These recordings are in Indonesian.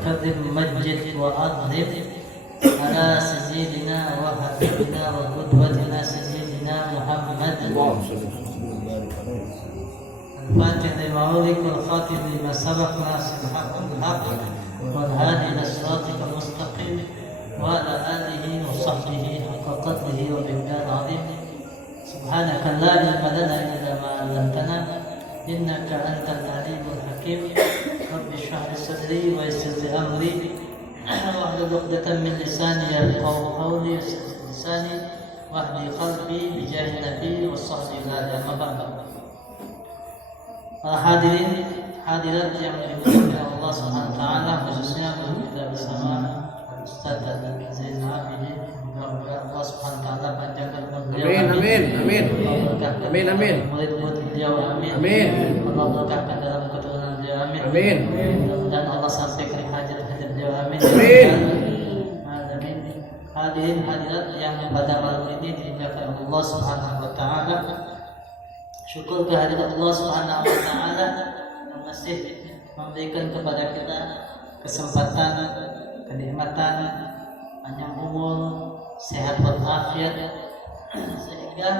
وكرم مجد وأظلم على سيدنا وحبيبنا وقدوتنا سيدنا محمد الفاتح لما أغلق والخاتم لما سبق ناصر الحق بالحق والهادي إلى صراطك المستقيم وعلى آله وصحبه حق قدره وبمقدار عظيم. سبحانك لا علم لنا إلا ما علمتنا إنك أنت العليم الحكيم. رب اشرح لي صدري ويسر لي أمري واحلل عقدة من لساني يفقهوا قولي لساني واهدي قلبي بجاه النبي والصحب الهادي. أما بعد. Para hadirin hadirat yang dimuliakan Allah Subhanahu wa taala, khususnya kita bersama Ustaz Zainal Abidin, mudah-mudahan Allah Subhanahu wa taala panjangkan umur beliau. Amin. Murid-murid beliau, amin. Allah berkahkan dalam keturunan beliau, amin. Mudah-mudahan Allah sampaikan hajat-hajat beliau, amin. Hadirin hadirat yang pada malam ini dimuliakan Allah Subhanahu wa taala. Syukur kehadirat Allah Subhanahu wa taala yang masih memberikan kepada kita kesempatan, kenikmatan, panjang umur, sehat walafiat, sehingga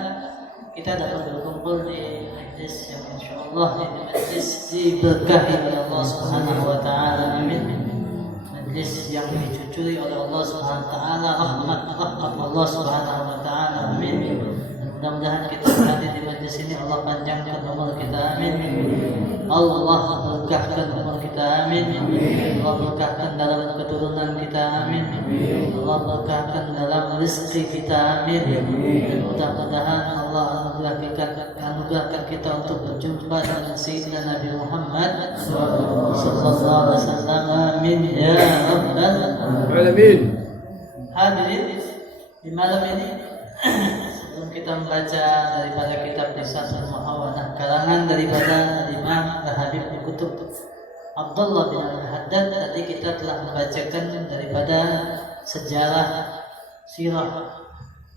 kita dapat berkumpul di majlis yang insyaallah ini majlis diberkahi oleh Allah Subhanahu wa taala. Amin. Majlis yang dicucuri oleh Allah Subhanahu wa taala, rahmat Allah Subhanahu wa taala. Amin. Mudah-mudahan kita hadir di majlis ini Allah panjangkan umur kita, amin. Allah berkahkan umur kita, amin. Allah berkahkan dalam keturunan kita, amin. Allah berkahkan dalam rezeki kita, amin. Dan mudah-mudahan Allah anugerahkan kita untuk berjumpa dengan Sayyidina Nabi Muhammad sallallahu alaihi wasallam, amin ya rabbal alamin. Hadirin di malam ini kita membaca daripada kitab Risalah Muhawadah karangan daripada Imam Al-Habib bin Kutub Abdullah bin Al-Haddad. Tadi kita telah membacakan daripada sejarah sirah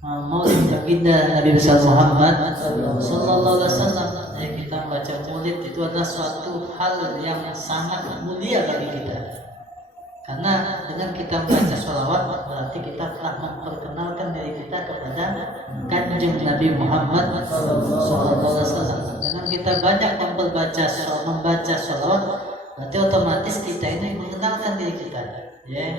Maulid baginda Nabi besar Muhammad sallallahu alaihi wasallam. Kita membaca Maulid itu adalah suatu hal yang sangat mulia bagi kita. Karena dengan kita membaca sholawat berarti kita telah memperkenalkan diri kita kepada Kanjeng Nabi Muhammad SAW. Dengan kita banyak membaca sholawat berarti otomatis kita ini mengenalkan diri kita. Ya,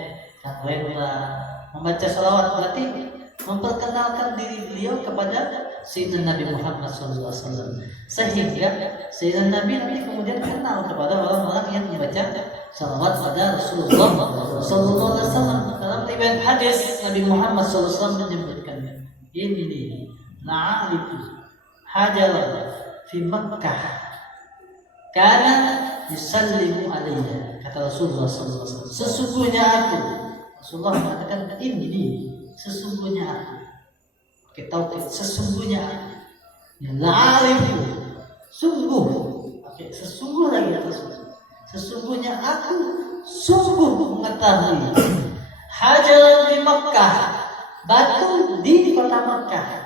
membaca sholawat berarti memperkenalkan diri beliau kepada Sayyidina Nabi Muhammad SAW. Sehingga Sayyidina Nabi kemudian kenal kepada orang-orang yang membaca salawat pada Rasulullah sallallahu alaihi wasallam. Dalam riwayat hadis Nabi Muhammad sallallahu alaihi wasallam menyebutkannya, ini la'alitu hajar fi Makkah karena yusallimu alayya, kata Rasulullah sallallahu alaihi wasallam. Sesungguhnya aku, Rasulullah mengatakan ini sesungguhnya aku. Kita tahu sesungguhnya aku. La'alitu sungguh. Oke, sesungguh lagi Rasulullah. Sesungguhnya aku sungguh mengetahui hajar di Makkah, batu di kota Makkah.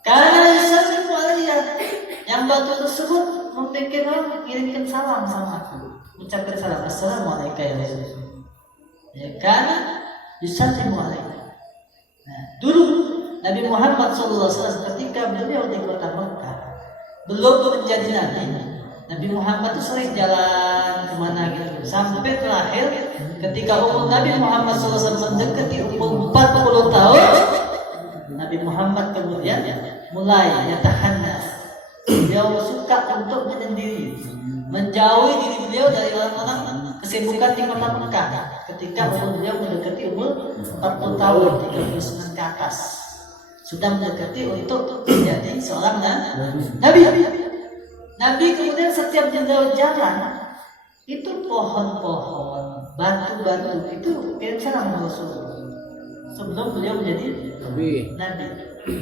Karena yusallimu alayya, yang batu tersebut membuat orang mengirimkan salam sama aku, ucapkan salam, assalamualaikum ya Rasulullah. Ya, karena yusallimu alayya. Nah, dulu Nabi Muhammad SAW ketika beliau di kota Makkah belum menjadi nabi. Nabi Muhammad itu sering jalan kemana gitu sampai terakhir ketika umur Nabi Muhammad SAW mendekati umur 40 tahun, Nabi Muhammad kemudian mulai yatahannas. Beliau suka untuk menyendiri, menjauhi diri beliau dari orang-orang kesibukan di kota Mekah ketika umur beliau mendekati umur 40 tahun, 39 ke atas, sudah mendekati untuk menjadi seorang nabi. Nabi kemudian setiap beliau jalan itu pohon-pohon, batu-batu itu kirim salam Rasulullah sebelum beliau menjadi nabi.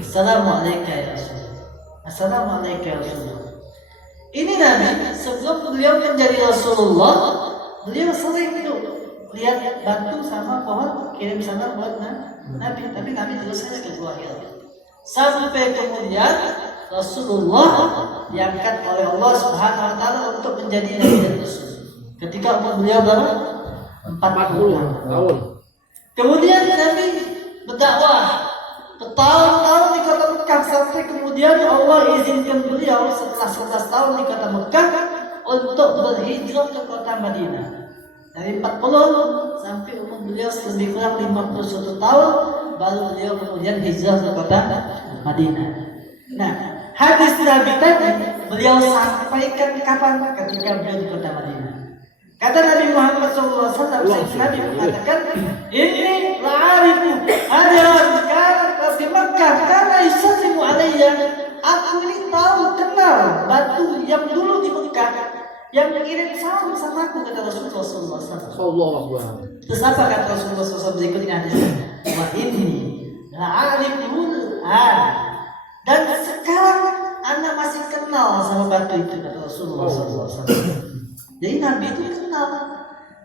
Assalamualaikum ya Rasulullah. Assalamualaikum ya Rasulullah. Ini Nabi sebelum beliau menjadi Rasulullah, beliau sering itu lihat batu sama pohon kirim salam buat Nabi, tapi Nabi terus saja kedua sampai kemudian Rasulullah diangkat oleh Allah Subhanahu wa taala untuk menjadi nabi dan rasul. Ketika umur beliau berapa? 40 tahun. Kemudian Nabi berdakwah bertahun-tahun di kota Mekah, sampai kemudian Allah izinkan beliau setelah 11 tahun di kota Mekah untuk berhijrah ke kota Madinah. Dari 40 sampai umur beliau lebih kurang 51 tahun baru beliau kemudian hijrah ke kota Madinah. Nah, hadis Nabi tadi beliau sampaikan kapan? Ketika beliau di kota Madinah. Kata Nabi Muhammad SAW, Nabi mengatakan, ini la'arifu ajaran sekarang di Makkah karena yusallimu alayya. Aku ini tahu, kenal batu yang dulu di Mekah yang mengirim salam sama aku, kata Rasulullah SAW. Terus apa kata Rasulullah SAW berikutnya hadis? Wa inni la'ariful dan sekarang Anda masih kenal sama batu itu, kata Rasulullah SAW. Jadi Nabi itu kenal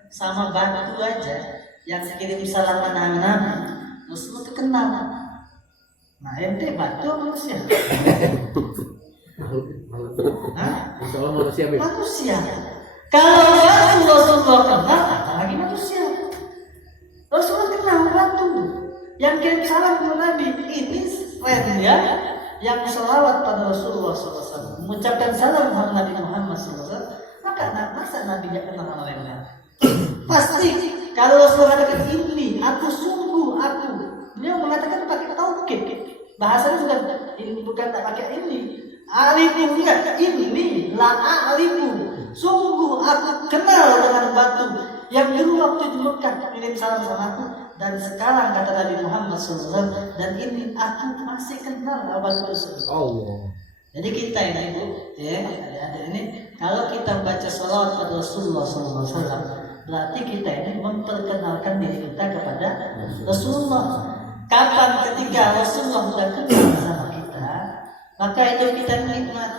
sama batu aja yang kirim salam anak-anak. Rasulullah itu kenal. Nah, ente batu apa manusia? Insya Allah manusia. Manusia. Kalau Rasulullah kenal, apalagi manusia. Rasulullah kenal batu yang kirim salam ke Nabi. Ini friend ya, yang selawat pada Rasulullah SAW, mengucapkan salam kepada Nabi Muhammad SAW. Maka masa Nabi gak kenal sama mereka? Pasti kalau Rasulullah katakan ini, aku sungguh aku, beliau mengatakan pakai taukid. Bahasanya sudah ini, bukan tak pakai ini. Alifu enggak, ini la alifu. Sungguh aku kenal dengan batu yang dulu waktu di Mekah kirim salam sama aku, dan sekarang kata Nabi Muhammad SAW, dan ini aku masih kenal batu tersebut. Allah. Jadi kita ini Bu, ya, ada ini. Kalau kita baca salawat pada Rasulullah SAW, berarti kita ini memperkenalkan diri kita kepada Rasulullah. Kapan? Ketika Rasulullah sudah kenal sama kita, maka itu kita nikmat.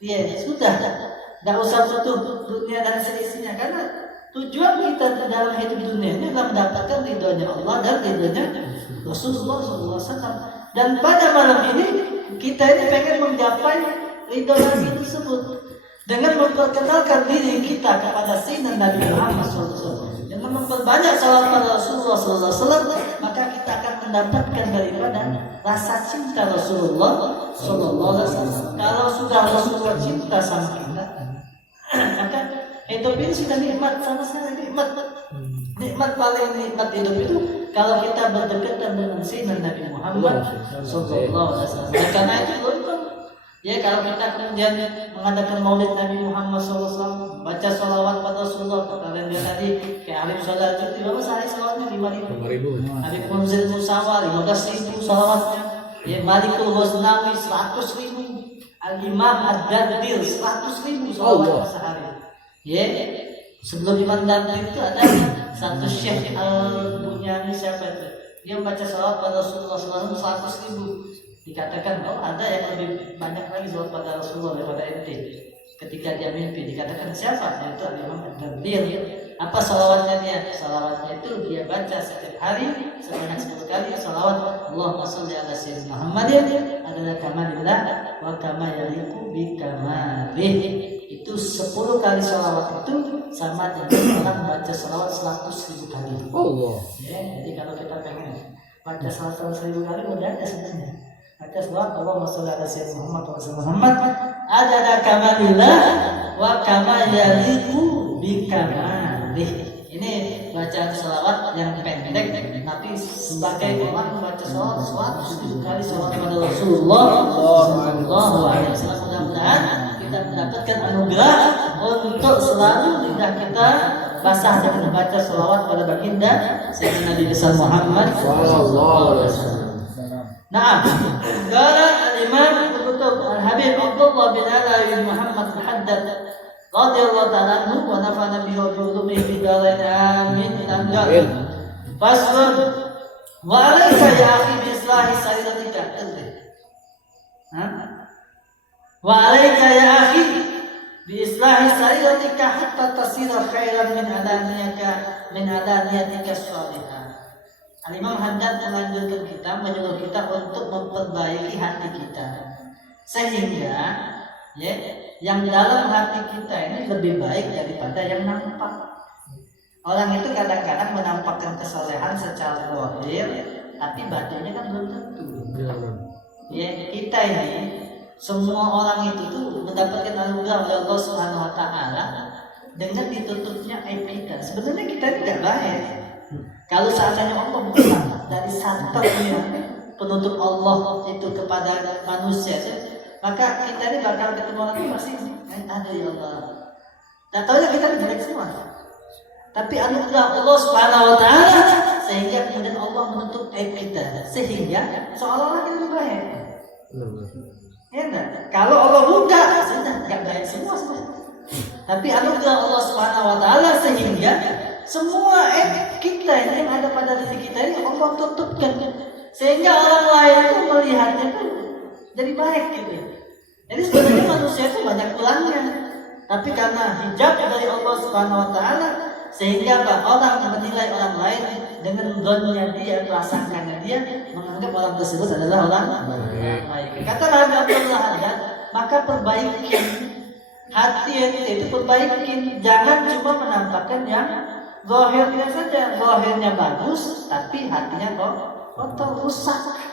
Ya sudah, tidak usah butuh dunia dan seisinya, karena tujuan kita dalam hidup dunia ini adalah mendapatkan ridhonya Allah dan ridhonya Rasulullah SAW. Dan pada malam ini kita ini pengen menggapai ridho Nabi tersebut dengan memperkenalkan diri kita kepada Sayyidina Nabi Muhammad SAW, dengan memperbanyak salawat pada Rasulullah SAW, maka kita akan mendapatkan daripada rasa cinta Rasulullah SAW. Kalau sudah Rasulullah cinta sama kita, maka hidup ini sudah nikmat, sama sekali nikmat. Nikmat paling nikmat hidup itu kalau kita berdekatan dengan Sayyidina Nabi Muhammad SAW. Karena itu ya, kalau kita kemudian mengadakan maulid Nabi Muhammad SAW, baca salawat pada Rasulullah, kata dia tadi kayak Alif Salat itu berapa sehari salawatnya? 5.000. Alif Munzil Musawa 15.000 salawatnya. Ya, Malikul Ghaznawi 100.000. Al-Imam Ad-Dardir 100.000 salawat sehari. Ya, sebelum Imam Dardir itu ada satu Syekh Al-Bunyani, siapa itu? Dia baca salawat pada Rasulullah SAW 100.000. Dikatakan, oh ada yang lebih banyak lagi salawat pada Rasulullah daripada ente. Ketika dia mimpi, dikatakan siapa? Yaitu Imam Ad-Dardir. Apa salawatnya dia? Salawatnya itu dia baca setiap hari sebanyak 10 kali salawat Allahumma sholli ala sayyidina Muhammadin adalah kamalillah wa kama yaliqu bi kamalih. Itu 10 kali salawat itu sama dengan orang baca salawat 100.000 kali. Allah. Ya, jadi kalau kita pengen baca salawat 100.000 kali, udah ada sebenarnya. Baca salawat Allahumma sholli ala sayyidina Muhammad adada kamalillah wa kama yaliqu bi kamalih. Ini bacaan salawat yang pendek, tapi sebagai orang membaca salawat 100.000 kali salawat kepada Rasulullah sallallahu alaihi wasallam. Mudah-mudahan kita mendapatkan anugerah untuk selalu lidah kita basah dengan membaca salawat pada baginda Sayyidina Nabi besar Muhammad sallallahu alaihi wasallam. Nah, qala al-Imam Al-Habib Abdullah bin Ala bin Muhammad Al-Haddad radhiyallahu ta'ala anhu wa nafa'ana bihi wa bi ulumihi fi darain amin amin. Faslun wa alayka ya akhi bi islahi saridatika. Wa alayka ya akhi bi islahi saridatika hatta tasira khairan min adaniyatika shalihah. Al-Imam Haddad melanjutkan kita, menyuruh kita untuk memperbaiki hati kita, sehingga ya, yang dalam hati kita ini lebih baik daripada yang nampak. Orang itu kadang-kadang menampakkan kesolehan secara zahir, tapi batinnya kan belum tentu. Ya, kita ini semua orang itu tuh mendapatkan anugerah oleh Allah Subhanahu wa taala dengan ditutupnya aib kita. Sebenarnya kita ini tidak baik. Kalau seandainya Allah buka dari santernya penutup Allah itu kepada manusia, maka kita ini bakal ketemu orang itu masih ada ya Allah. Dan tahunya kita ini jelek semua. Tapi anugerah Allah Subhanahu wa taala sehingga kemudian Allah menutup aib kita sehingga seolah-olah kita lebih baik. Ya enggak? Kalau Allah buka sudah enggak baik semua. Tapi anugerah Allah Subhanahu wa taala sehingga semua aib kita yang ada pada diri kita ini Allah tutupkan sehingga orang lain itu melihatnya itu jadi baik gitu. Jadi sebenarnya manusia itu banyak kurangnya. Tapi karena hijab dari Allah Subhanahu wa taala sehingga orang menilai orang lain dengan zonnya dia, prasangkanya dia, menganggap orang tersebut adalah orang baik. Kata Nabi Abdullah Haddad, maka perbaiki hati itu perbaiki, jangan cuma menampakkan yang zahirnya saja, zahirnya bagus, tapi hatinya kotor, rusak.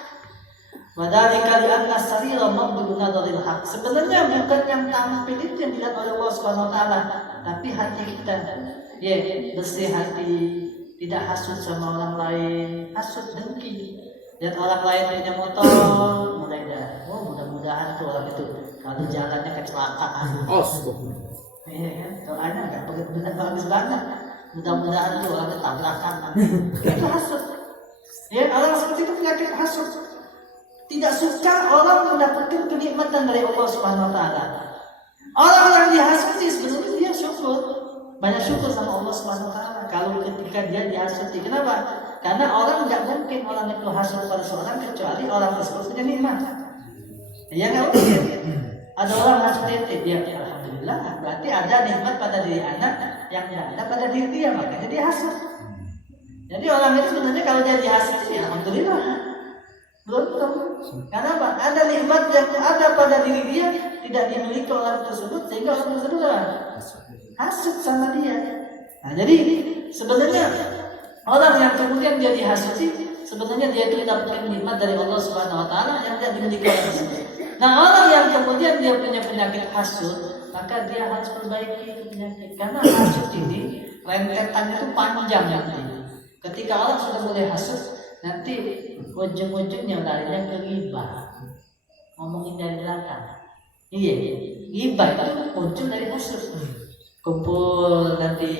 Wadhalika li'anna sarira maqbulun nadharil haq. Sebenarnya bukan yang tampil itu yang dilihat oleh Allah Subhanahu wa taala, tapi hati kita. Ya, bersih hati, tidak hasut sama orang lain, hasut dengki. Lihat orang lain punya motor, mulai dah. Oh, mudah-mudahan tuh orang itu kalau jalannya kecelakaan. Iya kan? Doanya enggak benar bagus banget. Mudah-mudahan tuh orang tabrakan. Itu hasut. Ya, orang seperti itu penyakit hasut. Tidak suka orang mendapatkan kenikmatan dari Allah Subhanahu wa taala. Orang yang dihasuti sebenarnya dia syukur. Banyak syukur sama Allah Subhanahu wa taala kalau ketika dia dihasuti. Kenapa? Karena orang enggak mungkin orang itu hasut pada seorang kecuali orang tersebut punya nikmat. Ya enggak mungkin. Ada orang hasut dia, alhamdulillah, berarti ada nikmat pada diri anak yang tidak ada pada diri dia, makanya dia hasut. Jadi orang itu sebenarnya kalau dia dihasuti, alhamdulillah. Beruntung. Karena apa? Ada nikmat yang ada pada diri dia tidak dimiliki orang tersebut sehingga orang tersebut hasut sama dia. Nah, jadi sebenarnya orang yang kemudian dia dihasuti sebenarnya dia itu mendapatkan nikmat dari Allah Subhanahu wa taala yang tidak dimiliki orang tersebut. Nah, orang yang kemudian dia punya penyakit hasut, maka dia harus perbaiki itu penyakit. Karena hasut ini rentetannya itu panjang nanti. Ketika orang sudah mulai hasut, nanti ujung-ujungnya larinya ke ghibah. Ngomongin dari belakang. Iya, ghibah itu muncul dari hasut. Kumpul nanti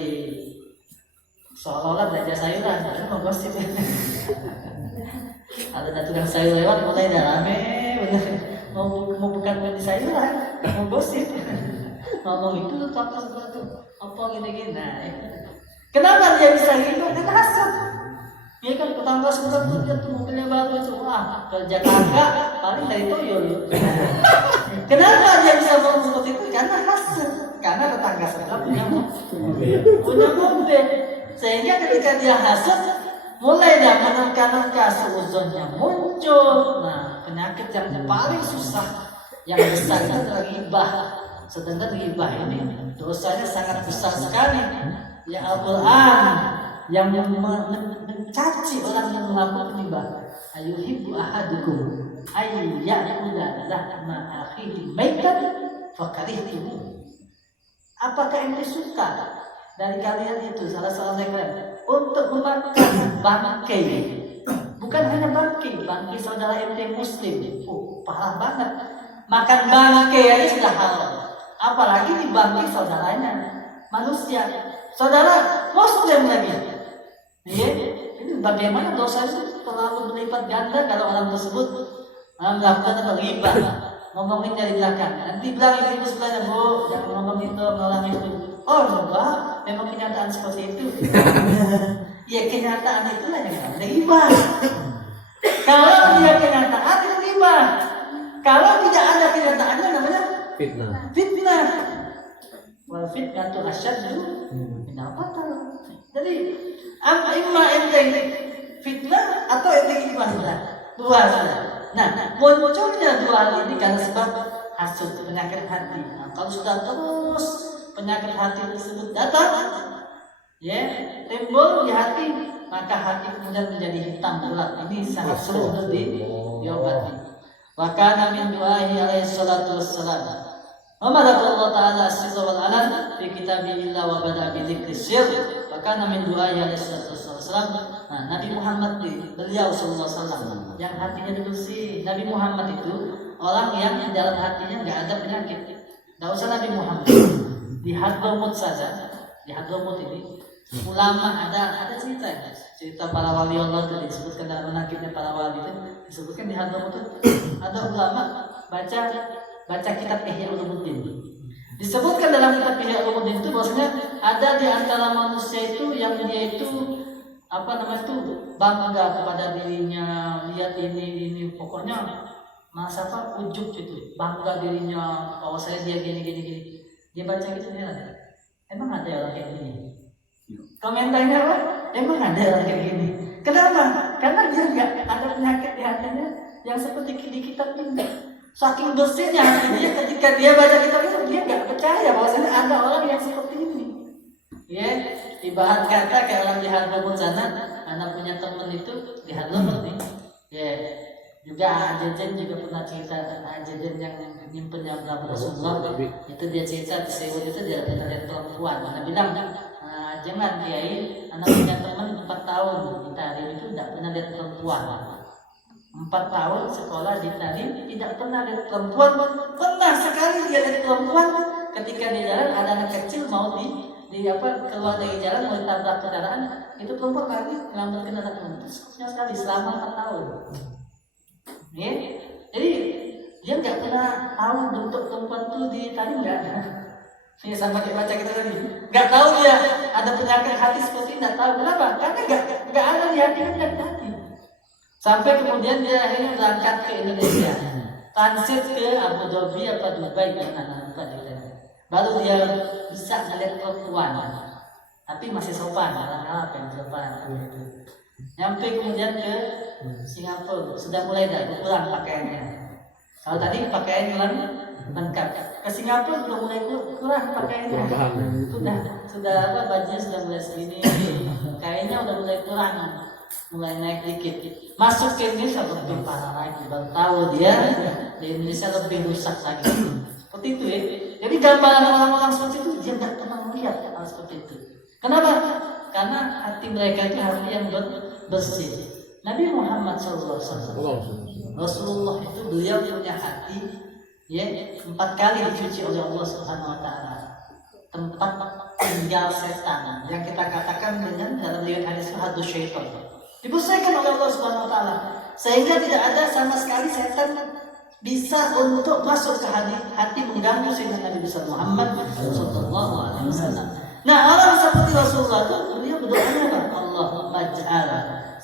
seolah-olah belajar sayuran, kan mau gosip. Ada tukang sayur lewat mulai dah rame, bener. Mau bukan beli sayuran, mau gosip. Ngomong itu tuh apa gini-gini. Nah, kenapa dia bisa gitu? Karena hasut. Ya kan tetangga sebelah tuh dia tuh mobilnya baru itu, kerja kagak paling dari toyol. Kenapa dia bisa ngomong seperti itu? Karena hasut. Karena tetangga sebelah punya mobil, sehingga ketika dia hasut mulai dah menerka-nerka seuzonnya muncul. Nah, penyakit yang paling susah yang besar itu adalah ghibah. Sedangkan ghibah ini dosanya sangat besar sekali. Ya Al-Quran yang mencaci orang yang melakukan ghibah. Ayuhibbu ahadukum ayyakula lahma akhihi maitan fakarihtumu. Apakah ente suka dari kalian itu salah seorang kalian untuk memakan bangkai? Bukan hanya bangkai saudara ente muslim. Parah banget. Makan bangkai aja sudah halal. Apalagi di bangkai saudaranya manusia. Saudara muslim lagi. Ya, ini bagaimana dosa itu terlalu berlipat ganda kalau orang tersebut melakukan ghibah. Ngomongin dari belakang, nanti bilang ibu sebelahnya, Bu, jangan ngomong itu, nolong itu. Oh enggak, memang kenyataan seperti itu. Ya kenyataan itulah yang namanya ghibah. Kalau dia kenyataan itu ghibah. Kalau tidak ada kenyataannya namanya fitnah. Wal fitnah itu asyaddu minal qatl. Jadi imma ente fitnah atau ente ghibah sudah. Dua saja. Nah, munculnya dua hal ini karena sebab hasut, penyakit hati. Nah, kalau sudah terus penyakit hati tersebut datang, ya, timbul di hati, maka hati kemudian menjadi hitam gelap. Ini sangat sulit untuk diobati. Wa kana min du'ahi alaihi salatu wassalam. Wa Allah ta'ala as-sirra wal alan fi kitabillah wa bada bi dzikri sirr. Wa kana min du'ahi alaihi salatu wassalam. Nah, Nabi Muhammad beliau sallallahu alaihi wasallam yang hatinya bersih. Nabi Muhammad itu orang yang di dalam hatinya enggak ada penyakit. Enggak usah Nabi Muhammad. Di Hadramut saja. Di Hadramut ini ulama ada cerita para wali Allah itu disebutkan dalam menakibnya para wali itu disebutkan di Hadramut itu ada ulama baca kitab Ihya Ulumuddin. Disebutkan dalam kitab Ihya Ulumuddin itu bahwasanya ada di antara manusia itu yang dia itu bangga kepada dirinya, lihat ini pokoknya ujub itu, bangga dirinya bahwa saya dia gini. Dia baca gitu dia ada. Emang ada orang kayak gini? Komentarnya apa? Emang ada orang kayak gini? Kenapa? Karena dia nggak ada penyakit di hatinya yang seperti di kitab ini. Saking bersihnya hatinya ketika dia baca kitab itu dia nggak percaya bahwasanya ada orang yang seperti ini. Ya, ibarat kata kayak orang di Hadramut sana, anak punya teman itu di Hadramut nih. Ya, juga Ajajen juga pernah cerita Ajajen yang nyimpennya berapa Rasulullah itu dia cerita di Seoul itu dia pernah lihat perempuan. Dia bilang jangan kiai, anak punya teman 4 tahun di Tarim itu tidak pernah lihat perempuan. 4 tahun sekolah di Tarim tidak pernah lihat perempuan. Pernah sekali dia lihat perempuan ketika di jalan ada anak kecil mau keluar dari jalan mau ditabrak kendaraan, itu perempuan lagi melambat kendaraan. Terusnya sekali selama 4 tahun. Ya, jadi dia nggak pernah tahu bentuk perempuan itu di Tarim nggak. Ini sama kita baca kita tadi, nggak tahu dia ada penyakit hati seperti ini, nggak tahu kenapa? Karena nggak ada di hati, penyakit hati. Sampai kemudian dia akhirnya berangkat ke Indonesia, transit ke Abu Dhabi apa Dubai baru dia bisa melihat perempuan, tapi masih sopan, ala pengen sopan. Nyampe kemudian ke Singapura, sudah mulai kurang pakaiannya. Kalau tadi pakaian lengkap, ke Singapura sudah mulai kurang pakaiannya. Sudah bajunya sudah mulai segini, kayaknya udah mulai kurang, mulai naik dikit. Masuk ke Indonesia lebih parah lagi, baru tahu dia di Indonesia lebih rusak lagi. Seperti itu ya. Jadi gambaran orang-orang seperti itu dia nggak pernah melihat hal seperti itu. Kenapa? Karena hati mereka itu hati yang bersih. Nabi Muhammad SAW, Rasulullah itu beliau punya hati, ya 4 kali dicuci oleh Allah Subhanahu Wa Taala. Tempat tinggal setan yang kita katakan dengan dalam riwayat hadis hadus syaitan. Dibersihkan oleh Allah Subhanahu Wa Taala sehingga tidak ada sama sekali setan bisa untuk masuk ke hati mengganggu Sayyidina Nabi Muhammad Sallallahu Alaihi Wasallam. Nah, orang seperti Rasulullah itu beliau berdoanya apa? Allahumma ij'al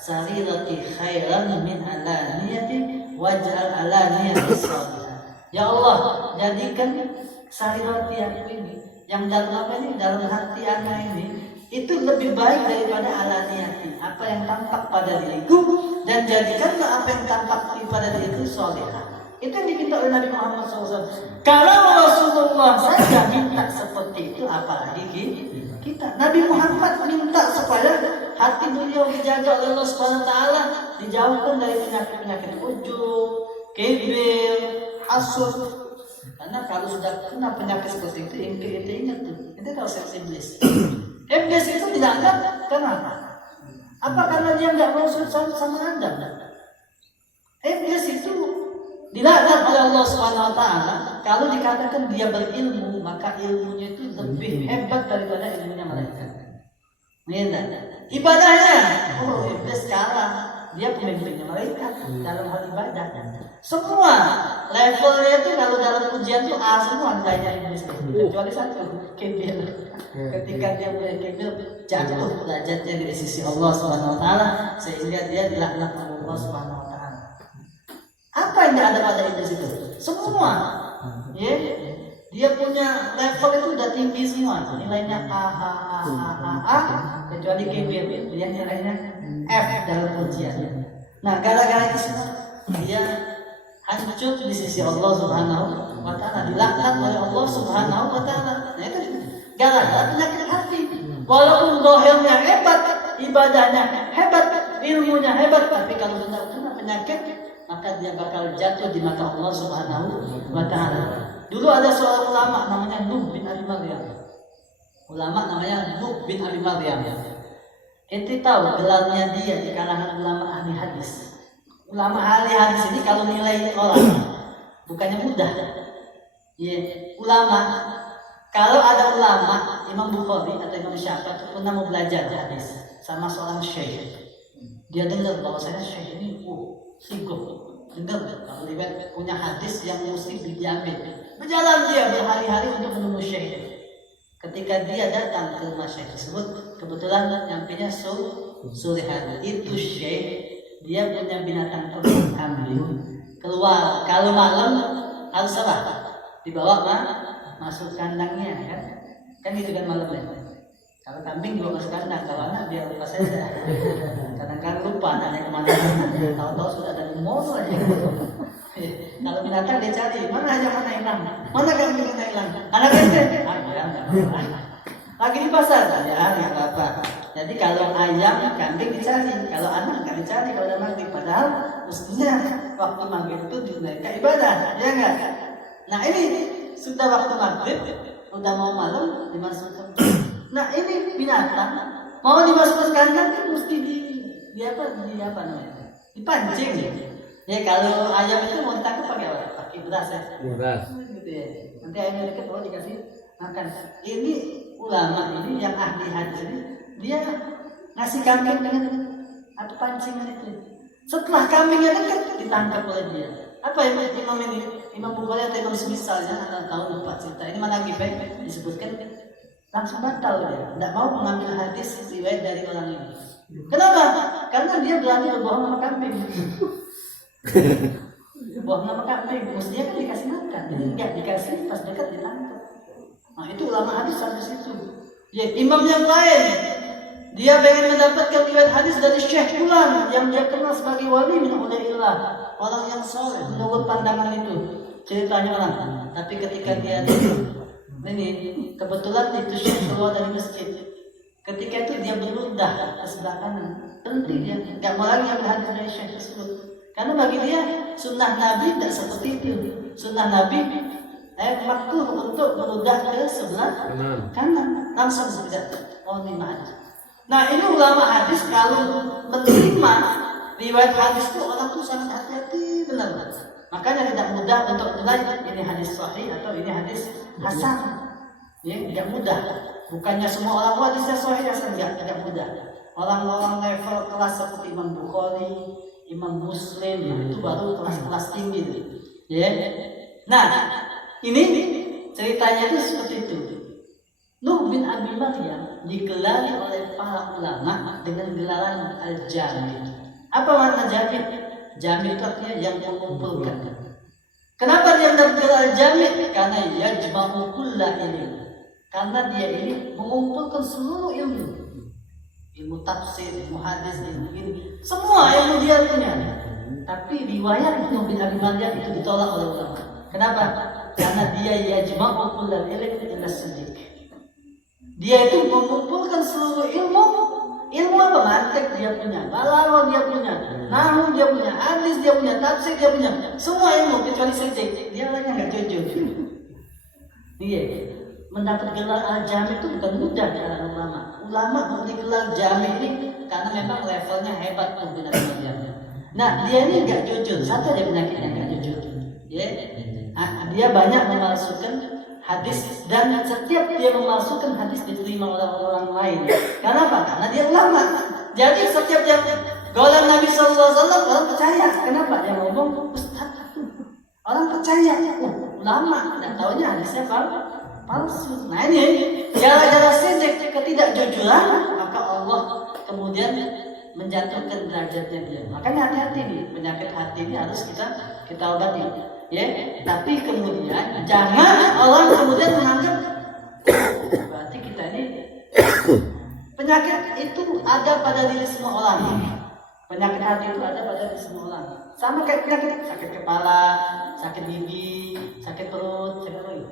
sarirati khairan min alaniyati waj'al alaniyati salihah. Ya Allah, jadikan sarirati aku ini yang dalam hati anak ini itu lebih baik daripada alaniyati, apa yang tampak pada diriku, dan jadikanlah apa yang tampak pada diriku salihah. Itu yang diminta oleh Nabi Muhammad SAW. Kalau Rasulullah saja minta seperti itu, apalagi kita. Nabi Muhammad minta supaya hati beliau dijaga oleh Allah Subhanahu Wa Taala, dijauhkan dari penyakit ujub, kibir, hasud. Karena kalau sudah kena penyakit seperti itu, ingat tuh, itu kalau seks iblis. Iblis itu tidak ada, kenapa? Apa karena dia nggak mau sama Adam? Iblis itu dilaknat oleh Allah Subhanahu Wa Taala. Kalau dikatakan dia berilmu, maka ilmunya itu lebih hebat daripada ilmunya malaikat. Ibadahnya, iblis kalah. Dia pemimpinnya malaikat dalam hal ibadahnya. Semua levelnya itu kalau dalam ujian itu A semua nilainya iblis, kecuali satu, kibir. Ketika dia mulai kibir, jatuh derajatnya di sisi Allah Subhanahu Wa Taala sehingga dia dilaknat oleh Allah Subhanahu Wa Taala. Apa yang ada pada iblis itu? Semua, ya, dia punya level itu udah tinggi semua. Nilainya A, kecuali kibir, dia nilainya F dalam ujian. Nah, gara-gara itu semua dia hancur di sisi Allah Subhanahu Wa Taala, dilaknat oleh Allah Subhanahu Wa Taala. Nah, itu gara-gara penyakit hati. Walaupun dohirnya hebat, ibadahnya hebat, ilmunya hebat, tapi kalau sudah kena penyakit, maka dia bakal jatuh di mata Allah Subhanahu wa Ta'ala. Dulu ada seorang ulama namanya Nuh bin Abi Maryam. Ulama namanya Nuh bin Abi Maryam. Ente tahu gelarnya dia di kalangan ulama ahli hadis. Ulama ahli hadis ini kalau nilai orang bukannya mudah. Ya, ulama kalau ada ulama Imam Bukhari atau Imam Syafi'i pernah mau belajar hadis sama seorang syekh. Dia dengar bahwa saya syekh ini singgung. Dengar kalau dia punya hadis yang mesti diambil. Berjalan dia berhari-hari untuk menemui syekh. Ketika dia datang ke rumah syekh tersebut, kebetulan nyampenya sore hari. Itu syekh dia punya binatang ternak kambing. Keluar kalau malam harus apa? Dibawa masuk kandangnya kan gitu kan malamnya. Kalau kambing juga masuk kandang, kalau anak dia lepas saja. Kadang-kadang lupa anaknya kemana-mana. Tahu-tahu sudah ada di motor aja. Kalau binatang dia cari, mana hilang? Mana kambing yang hilang? Anak ente? Lagi di pasar, ya apa-apa. Jadi kalau ayam, kambing dicari. Kalau anak nggak dicari kalau udah maghrib. Padahal mestinya waktu maghrib itu dinaikkan ibadah, ya enggak? Nah ini sudah waktu maghrib, udah mau malam dimasukkan. Nah ini binatang mau dimasukkan kandang kan mesti di apa namanya? Dipancing. Ya kalau ayam itu mau ditangkap pakai apa? Pakai beras ya. Beras. Gitu ya. Nanti ayamnya dekat baru dikasih makan. Ini ulama ini yang ahli hadis ini dia ngasih kambing dengan atau pancingan itu. Setelah kambingnya dekat ditangkap oleh dia. Apa ya Imam Bukhari atau Imam semisalnya anda tahu lupa cerita ini mana lagi baik disebutkan langsung batal dia, tidak mau mengambil hadis riwayat dari orang ini. Kenapa? Karena dia berani berbohong sama kambing. Bohong sama kambing, mestinya kan dikasih makan, ini enggak dikasih, pas dekat ditangkap. Nah itu ulama hadis sampai situ. Ya, imam yang lain, dia pengen mendapatkan riwayat hadis dari Syekh Fulan yang dia kenal sebagai wali min auliyaillah, orang yang soleh menurut pandangan itu. Ceritanya orang, tapi ketika dia ini kebetulan itu Syekh keluar dari masjid. Ketika itu dia berludah ke sebelah kanan, berhenti dia, nggak mau lagi ambil hadis dari Syekh tersebut. Karena bagi dia sunnah Nabi tidak seperti itu. Sunnah Nabi makruh untuk berludah ke sebelah kanan, langsung tidak mau terima hadis. Nah ini ulama hadis kalau menerima riwayat hadis itu orang tuh sangat hati-hati benar. Makanya tidak mudah untuk menilai ini hadis sahih atau ini hadis hasan. Ya, tidak mudah. Bukannya semua orang hadisnya sahih hasan, tidak mudah. Orang-orang level kelas seperti Imam Bukhari, Imam Muslim itu baru kelas-kelas tinggi. Ya. Nah, ini ceritanya itu seperti itu. Nuh bin Abi Maryam digelari oleh para ulama dengan gelaran al-Jami. Apa makna Jami? Jami itu artinya yang mengumpulkan. Kenapa dia mendapat gelar Jami? Karena yajma'u kulla ilmu. Karena dia ini mengumpulkan seluruh ilmu. Ilmu tafsir, ilmu hadis, ilmu ini. Semua ilmu dia punya. Tapi riwayat Nuh bin Abi Maryam itu ditolak oleh ulama. Kenapa? Karena dia yajma'u kulla ilmu illa siddiq. Dia itu mengumpulkan seluruh ilmu. Ilmu apa? Mantik dia punya, balaghah dia punya, nahwu dia punya, hadis dia punya, tafsir dia punya, semua ilmu kecuali siddiq. Dia orangnya nggak jujur. Iya, mendapat gelar al-Jami itu bukan mudah di kalangan ulama. Ulama memberi gelar Jami ini karena memang levelnya hebat penggunaan dia. Nah, dia ini nggak jujur. Satu dia penyakitnya nggak jujur. Ya, dia banyak memalsukan hadis dan setiap dia memasukkan hadis diterima oleh orang lain. Kenapa? Karena dia ulama. Jadi setiap dia gaulan Nabi SAW orang percaya. Kenapa? Dia ngomong ustaz. Orang percaya. Ulama. Dan tahunya hadisnya palsu. Nah ini gara-gara siddiq ketidakjujuran maka Allah kemudian menjatuhkan derajatnya dia. Makanya hati-hati nih penyakit hati ini harus kita obati. Ya, tapi kemudian jangan orang kemudian menganggap berarti kita ini penyakit itu ada pada diri semua orang. Penyakit hati itu ada pada diri semua orang. Sama kayak penyakit sakit kepala, sakit gigi, sakit perut, sakit lagi.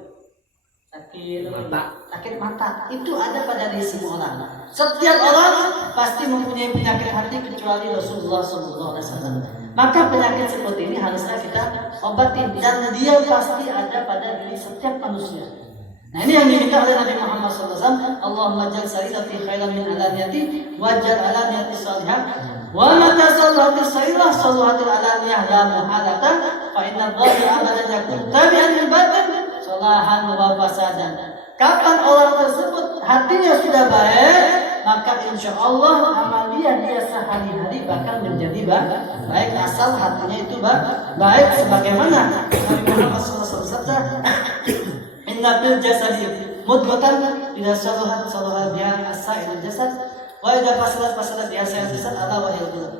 sakit mata itu ada pada diri semua orang. Setiap orang pasti mempunyai penyakit hati kecuali Rasulullah SAW. Maka penyakit seperti ini harusnya kita obati dan dia pasti ada pada diri setiap manusia. Nah ini yang diminta oleh Nabi Muhammad SAW. Allahumma jal sarirati khairan min alaniyati wajal alaniyati salihah wa mata salihati sarirah salihati alaniyah la muhalata fa inna dhahir amalan yakun tabi'an lil batin salahan wa fasadan. Kapan orang tersebut hatinya sudah baik, maka insya Allah amalia dia sehari-hari bakal menjadi baik asal hatinya itu baik. Sebagaimana Nabi Muhammad SAW bersabda, Inna fil jasadi mudghatan idza salahat salaha biha as-sa'irul jasad wa idza fasadat biha sa'irul jasad ala wa hiya qalb.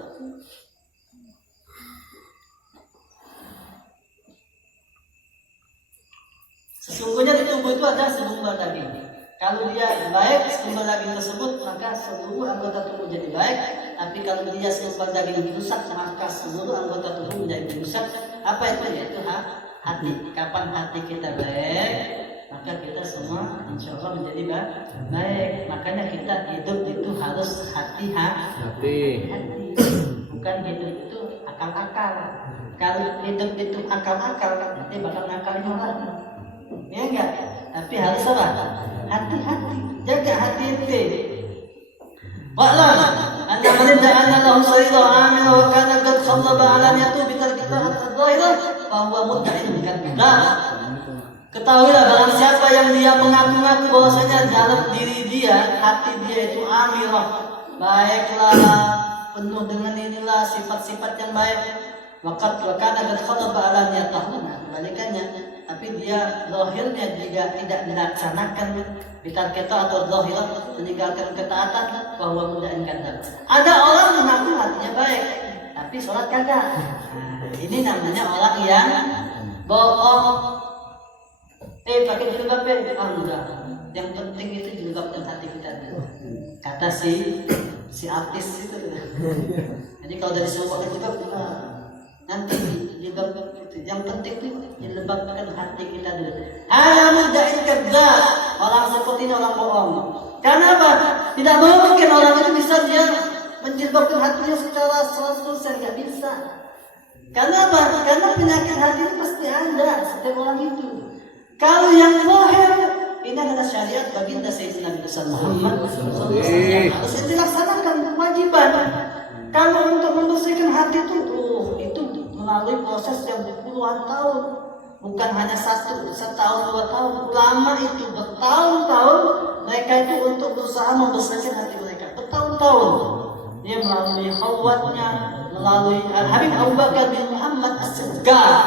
Sesungguhnya di tubuh itu ada segumpal daging. Kalau dia baik segumpal daging tersebut, maka seluruh anggota tubuh jadi baik. Tapi kalau dia segumpal daging rusak, maka seluruh anggota tubuh menjadi rusak. Apa itu? Yaitu hati. Kapan hati kita baik, maka kita semua insya Allah menjadi baik. Makanya kita hidup itu harus hati. Bukan hidup itu akal-akal. Kalau hidup itu akal-akal, nanti bakal ngakalin orang. Ya enggak? Tapi harus apa? Hati-hati. Jaga hati ente. Wa'lam anna man da'ana lahu sayyidun amina wa kana qad khallaba alaniyatu bi tarki al-dhahirah fa huwa mutta'in kadza. Ketahuilah barang siapa yang dia mengaku-ngaku bahwasanya dalam diri dia, hati dia itu amirah, baiklah, penuh dengan inilah sifat-sifat yang baik. Waqad wa kana qad khallaba alaniyatahu. Kebalikannya, tapi dia zahirnya juga tidak dilaksanakan bitar kita atau zahir meninggalkan ketaatan bahwa mudahin kata. Ada orang mengaku hatinya baik tapi sholat kagak. Ini namanya orang yang bohong. Pakai jilbab enggak. Yang penting itu jilbab dan hati kita. Kata si artis itu. Jadi kalau dari semua jilbab nanti jilbab itu yang penting itu dilebakkan hati kita dulu. Hanya mudahin kadzdzab. Orang seperti ini orang bohong. Karena apa? Tidak mungkin orang itu bisa dia menjilbabkan hatinya secara 100%, nggak bisa. Karena apa? Karena penyakit hati itu pasti ada setiap orang itu. Kalau yang zahir ini adalah syariat baginda Sayyidina Nabi Muhammad SAW yang harus dilaksanakan kewajiban. Kalau untuk membersihkan hati itu melalui proses yang puluhan tahun, bukan hanya setahun 2 tahun. Lama itu bertahun-tahun mereka itu untuk berusaha membersihkan hati mereka. Bertahun-tahun dia melalui khawatnya, melalui Habib Abu Bakar bin Muhammad As-Seggar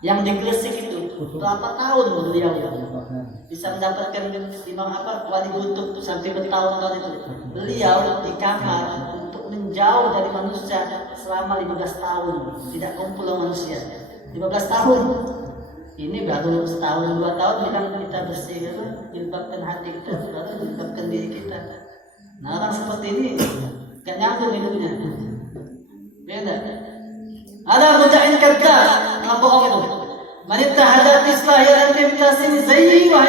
yang di Gresik itu. Berapa tahun beliau bisa mendapatkan wali kutub sampai bertahun-tahun itu. Beliau di kamar untuk menjauh dari manusia selama 15 tahun, tidak kumpul dengan manusia. 15 tahun. Ini baru setahun 2 tahun kita bersih, jilbabkan hati kita, baru jilbabkan diri kita. Nah orang seperti ini gak nyambung hidupnya. Beda. Ada mudahin kadzdzab, orang bohong itu. Manita hadati islahi anti bitasini zayyi wa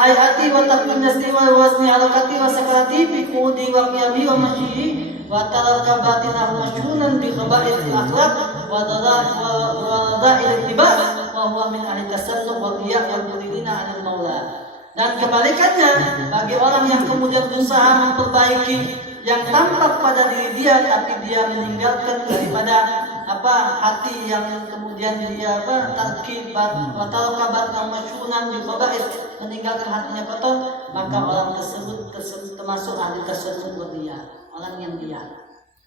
hayati wa taqwim nasli wa wazni harakati wa sakarati bi qudi wa qiyami wa masyihi wa taraka batinahu mashunan bi khaba'il akhlaq wa dadail ittiba' wa huwa min ahli tasalluq wa qiya' wal muridina 'anil maula. Dan kebalikannya, bagi orang yang kemudian berusaha memperbaiki yang tampak pada diri dia tapi dia meninggalkan daripada hati yang kemudian dia tarkibat wa tarakabat masyunan bi khaba'is, meninggalkan hatinya kotor, maka orang tersebut termasuk ahli tasawuf dia, orang yang dia.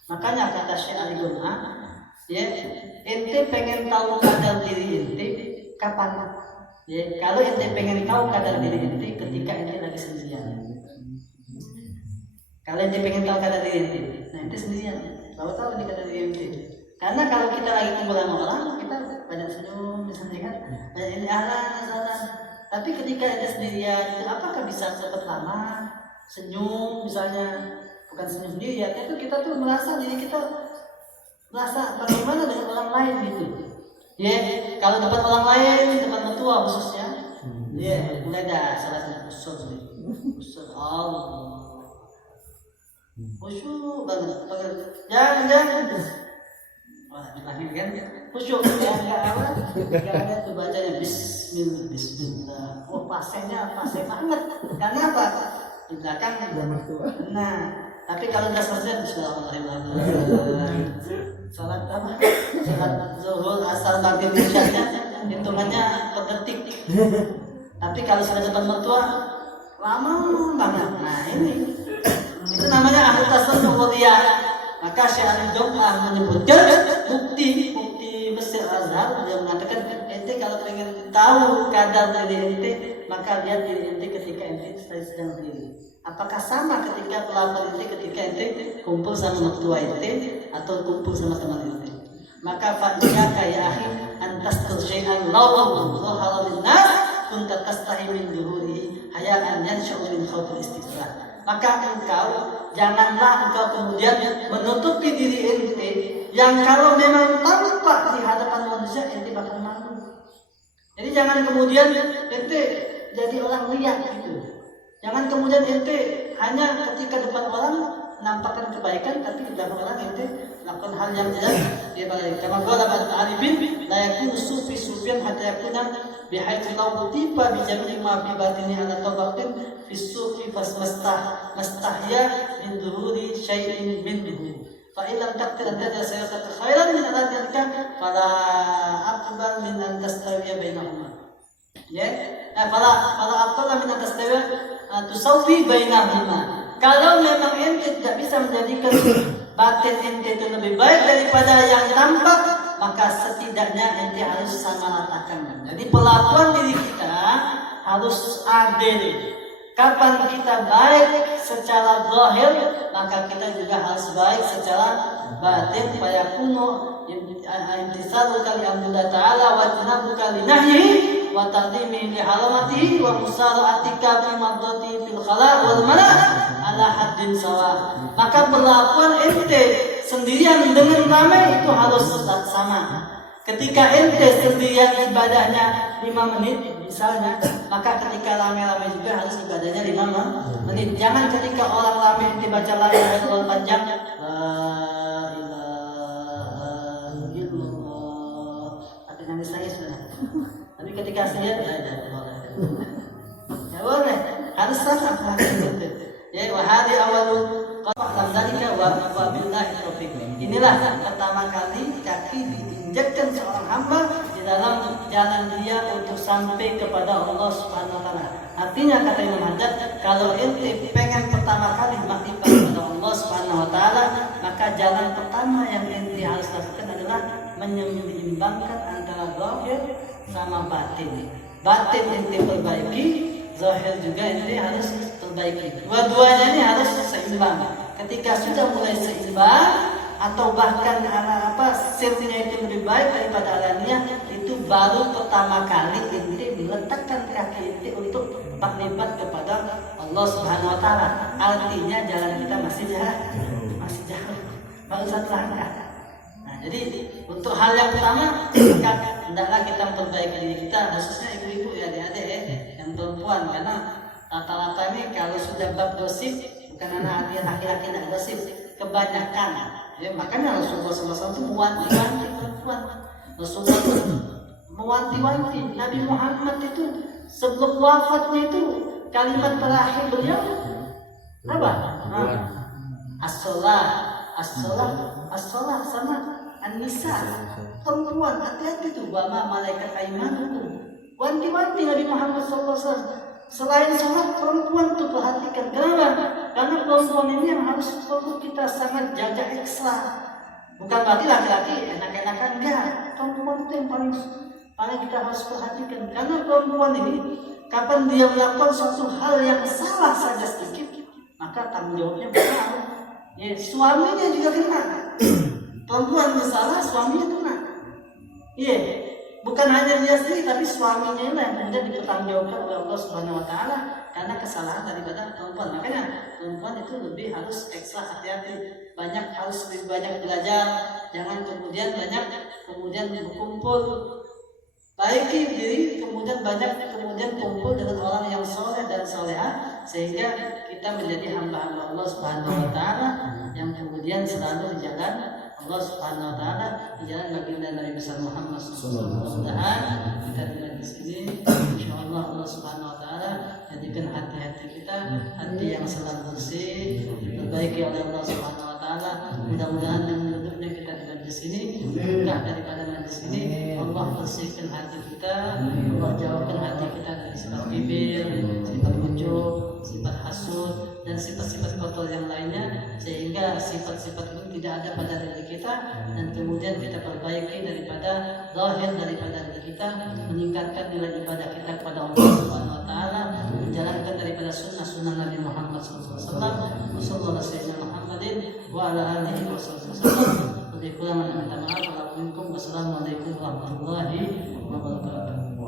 Makanya kata Syekh Ali Gumha, ya, ente pengen tahu kadar diri ente kapan? Ya, kalau ente pengen tahu kadar diri ente ketika ente lagi sendirian. Kalau ente pengen tahu kadar diri ente, nah ente sendirian. Tahu nih kadar diri ente. Karena kalau kita lagi kumpul sama orang, kita banyak senyum misalnya kan, banyak ini ahlan. Tapi ketika ente sendirian, apakah bisa cepat lama senyum misalnya? Bukan senyum sendiri ya, itu kita tuh merasa diri kita merasa bagaimana dengan orang lain gitu. Ya, kalau depan orang lain, depan mertua khususnya, ya, mulai dah salatnya usul Allah. Khusyuk banget. Jangan. Wah, bilangin kan khusyuk enggak ada tuh bacanya bismillah. Oh, paseh banget. Karena apa? Di belakang. Nah, tapi kalau udah selesai bismillahirrahmanirrahim. Salat zuhur, asar, maghrib, isyanya hitungannya per detik. Tapi kalau sudah depan mertua lama banget. Nah, ini itu namanya ahli tasawuf mulia. Maka Syekh Ali Domah menyebutkan bukti Mesir Azhar, dia mengatakan ente kalau pengen tahu kadar diri ente, maka lihat diri ente ketika ente sedang berdiri. Apakah sama ketika pelapor ente ketika ente kumpul sama mertua ente atau kumpul sama teman ente? Maka fa'iyaka ya akhi antastur syai'an lawan dhahara lin-nas kunta tastahi min dhuhurihi haya'an yansha'u min khawfil istighfar. Maka janganlah engkau kemudian menutupi diri ente yang kalau memang tampak di hadapan manusia ente bakal malu. Jadi jangan kemudian ente jadi orang liar gitu. Jangan kemudian ente hanya ketika depan orang menampakkan kebaikan, tapi di belakang orang ente lakukan hal yang tidak baik. Kama qala al-arifin la yakunu sufiyan hatta yakuna bihaythu law tiba bi jami'i ma fi batini ala tabaqin fi sufi mastahya min dhuhuri syai'in minhu fa in lam taqdir an tajal sayyatan khairan min radika fala aqbal min an tastawiya bainahuma. Ya, fala aqbal min an tastawiya tusawwi bainahuma. Kalau memang ente tidak bisa menjadikan batin ente itu lebih baik daripada yang tampak, maka setidaknya ente harus sama ratakan. Jadi perlakuan diri kita harus adil. Kapan kita baik secara zahir, maka kita juga harus baik secara batin. Fayakunu imtisaluka li amrillah ta'ala wa tinabuka li nahyihi wa taqdimi li haramatihi wa musara'atika fi mardati fil khala' wal mala' ala haddin sawa. Maka perlakuan ente sendirian dengan ramai itu harus sama. Ketika ente sendirian ibadahnya 5 menit misalnya, maka ketika ramai-ramai juga harus ibadahnya 5 menit. Jangan ketika orang ramai ente baca la ilaha illallah panjang, la ilaha illallah, tapi nangis sudah. Tapi ketika sendirian la ilaha illallah. Ya boleh, harus sama. Ya, wahadi awalul qaflam dzalika wa billahi taufiq. Inilah pertama kali kaki diinjakkan seorang hamba di dalam jalan dia untuk sampai kepada Allah Subhanahu wa taala. Artinya kata Imam Haddad, kalau ente pengen pertama kali makrifat kepada Allah Subhanahu wa taala, maka jalan pertama yang ente harus lakukan adalah menyeimbangkan antara zahir sama batin. Batin ente perbaiki, zahir juga ente harus perbaiki. Dua-duanya ini harus seimbang. Ketika sudah mulai seimbang atau bahkan sirnya itu lebih baik daripada alaniah, itu baru pertama kali ente meletakkan kaki ente untuk makrifat kepada Allah Subhanahu wa taala. Artinya jalan kita masih jauh. Baru satu langkah. Nah, jadi untuk hal yang pertama, hendaklah kita memperbaiki diri kita, khususnya ibu-ibu ya, adik-adik yang perempuan, karena rata-rata ini kalau sudah bab gosip, bukan anak laki-laki tidak gosip, kebanyakan. Ya, makanya Rasulullah SAW itu mewanti-wanti perempuan. Rasulullah itu mewanti-wanti. Nabi Muhammad itu sebelum wafatnya itu kalimat terakhir beliau apa? As-sholah sama an-nisa, perempuan. Hati-hati tuh, wama malaikat aimanukum. Wanti-wanti Nabi Muhammad SAW. Selain sholat, perempuan tuh perhatikan. Kenapa? Karena perempuan ini yang harus perlu kita sangat jaga ekstra. Bukan berarti laki-laki enak-enakan, enggak. Perempuan itu yang paling kita harus perhatikan. Karena perempuan ini, kapan dia melakukan suatu hal yang salah saja sedikit, maka tanggung jawabnya besar. Ya, suaminya juga kena. Perempuan bersalah, suaminya kena. Iya. Bukan hanya dia sendiri, tapi suaminya yang kemudian dipertanggungjawabkan oleh Allah Subhanahu wa taala karena kesalahan daripada perempuan. Makanya perempuan itu lebih harus ekstra hati-hati, harus lebih banyak belajar, jangan kemudian berkumpul Baiki diri, kemudian kumpul dengan orang yang soleh dan soleha, sehingga kita menjadi hamba-hamba Allah Subhanahu Wa Taala yang kemudian selalu di jalan Allah Subhanahu Wa Taala, di jalan Nabi besar Muhammad SAW. Mudah-mudahan kita dengar di sini, insya Allah Subhanahu Wa Taala jadikan hati-hati kita hati yang selalu bersih, diperbaiki oleh Allah Subhanahu Wa Taala. Mudah-mudahan dengan duduknya kita dengar di sini, berkah daripada di sini, Allah bersihkan hati kita, Allah jauhkan hati kita dari sifat kibir, sifat ujub, sifat hasud, dan sifat-sifat kotor yang lainnya, sehingga sifat-sifat itu tidak ada pada diri kita, dan kemudian kita perbaiki daripada zahir daripada diri kita, meningkatkan nilai ibadah kita kepada Allah Subhanahu Wa Taala, menjalankan daripada sunnah Nabi Muhammad SAW. Wassalamualaikum warahmatullahi wabarakatuh. Lebih kurang minta maaf. Wassalamualaikum warahmatullahi wabarakatuh.